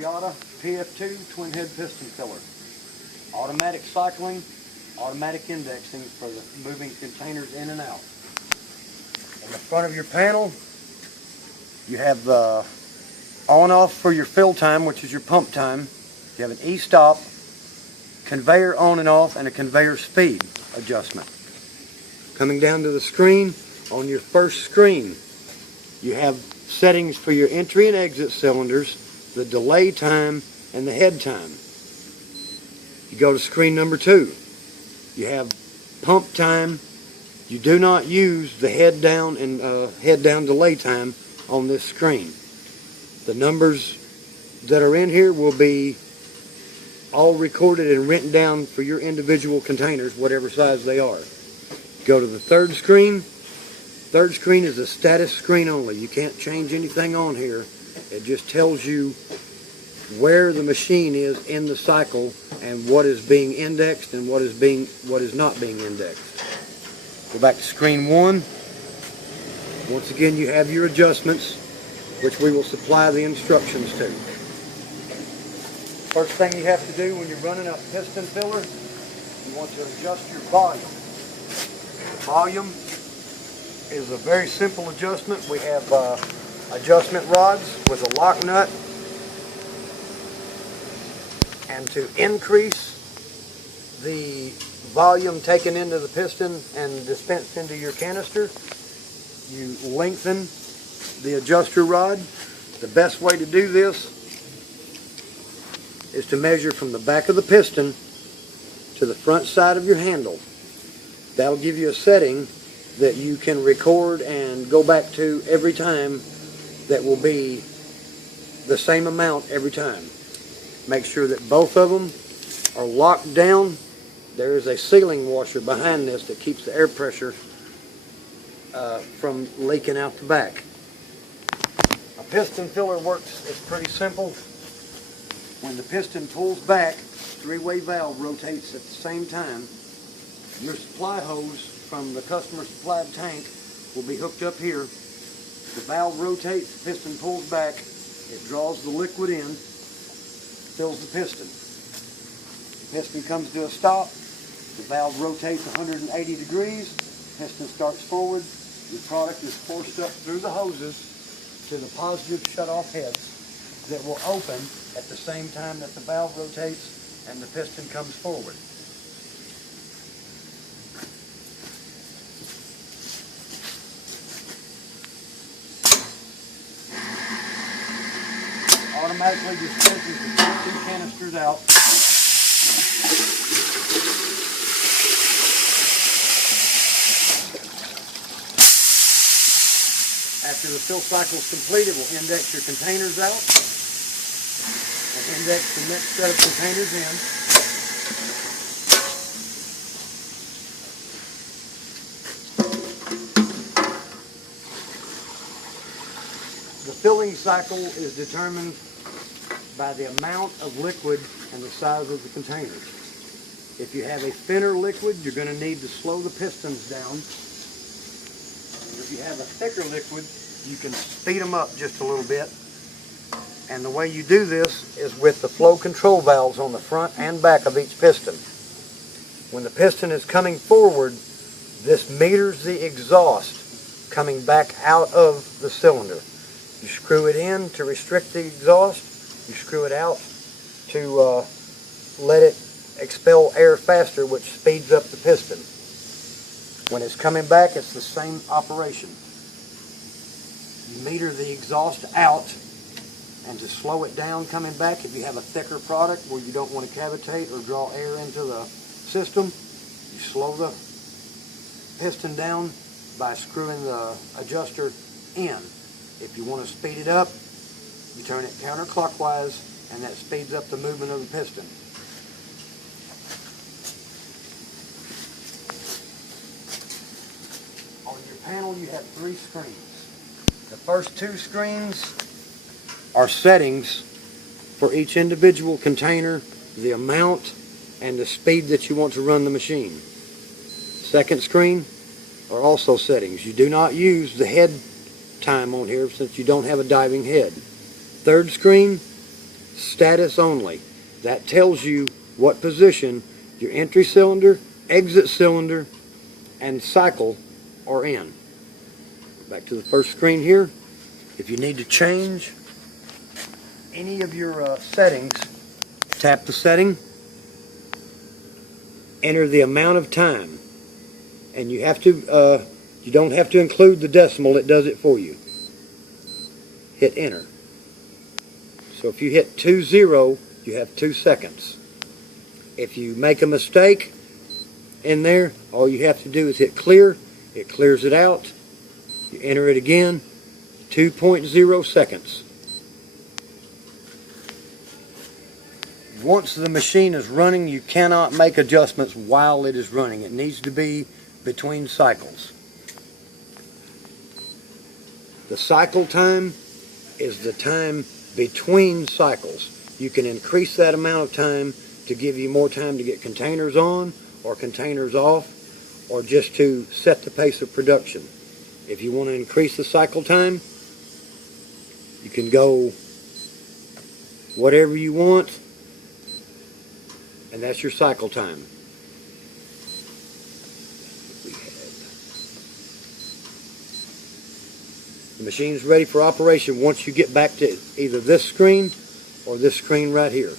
Pf2 twin head piston filler. Automatic cycling, automatic indexing for the moving containers in and out. In the front of your panel, you have the on off for your fill time, which is your pump time. You have an e-stop, conveyor on and off, and a conveyor speed adjustment. Coming down to the screen, on your first screen, you have settings for your entry and exit cylinders, the delay time, and the head time. You go to screen number 2. You have pump time. You do not use the head down and head down delay time on this screen. The numbers that are in here will be all recorded and written down for your individual containers, whatever size they are. Go to the third screen. Third screen is a status screen only. You can't change anything on here. It just tells you where the machine is in the cycle and what is being indexed and what is not being indexed. Go back to screen 1. Once again, you have your adjustments, which we will supply the instructions to. First thing you have to do when you're running a piston filler, you want to adjust your volume. The volume is a very simple adjustment. We have adjustment rods with a lock nut, and to increase the volume taken into the piston and dispensed into your canister, you lengthen the adjuster rod. The best way to do this is to measure from the back of the piston to the front side of your handle. That'll give you a setting that you can record and go back to every time that will be the same amount every time. Make sure that both of them are locked down. There is a sealing washer behind this that keeps the air pressure from leaking out the back. A piston filler works, it's pretty simple. When the piston pulls back, three-way valve rotates at the same time. Your supply hose from the customer supplied tank will be hooked up here. The valve rotates, the piston pulls back, it draws the liquid in, fills the piston. The piston comes to a stop, the valve rotates 180 degrees, piston starts forward, your product is forced up through the hoses to the positive shut-off heads that will open at the same time that the valve rotates and the piston comes forward. Automatically dispenses the first 2 canisters out. After the fill cycle is complete, it will index your containers out and index the next set of containers in. The filling cycle is determined by the amount of liquid and the size of the containers. If you have a thinner liquid, you're going to need to slow the pistons down. If you have a thicker liquid, you can speed them up just a little bit. And the way you do this is with the flow control valves on the front and back of each piston. When the piston is coming forward, this meters the exhaust coming back out of the cylinder. You screw it in to restrict the exhaust. You screw it out to let it expel air faster, which speeds up the piston. When it's coming back, it's the same operation. You meter the exhaust out, and to slow it down coming back, if you have a thicker product where you don't want to cavitate or draw air into the system, you slow the piston down by screwing the adjuster in. If you want to speed it up, you turn it counterclockwise, and that speeds up the movement of the piston. On your panel, you have 3 screens. The first 2 screens are settings for each individual container, the amount, and the speed that you want to run the machine. Second screen are also settings. You do not use the head time on here since you don't have a diving head. Third screen, status only. That tells you what position your entry cylinder, exit cylinder, and cycle are in. Back to the first screen here. If you need to change any of your settings, tap the setting, enter the amount of time, and you have to you don't have to include the decimal, it does it for you. Hit enter. So if you hit 20, you have 2 seconds. If you make a mistake in there, all you have to do is hit clear. It clears it out. You enter it again, 2.0 seconds. Once the machine is running, you cannot make adjustments while it is running. It needs to be between cycles. The cycle time is the time between cycles. You can increase that amount of time to give you more time to get containers on or containers off, or just to set the pace of production. If you want to increase the cycle time, you can go whatever you want, and that's your cycle time. The machine's ready for operation once you get back to either this screen or this screen right here.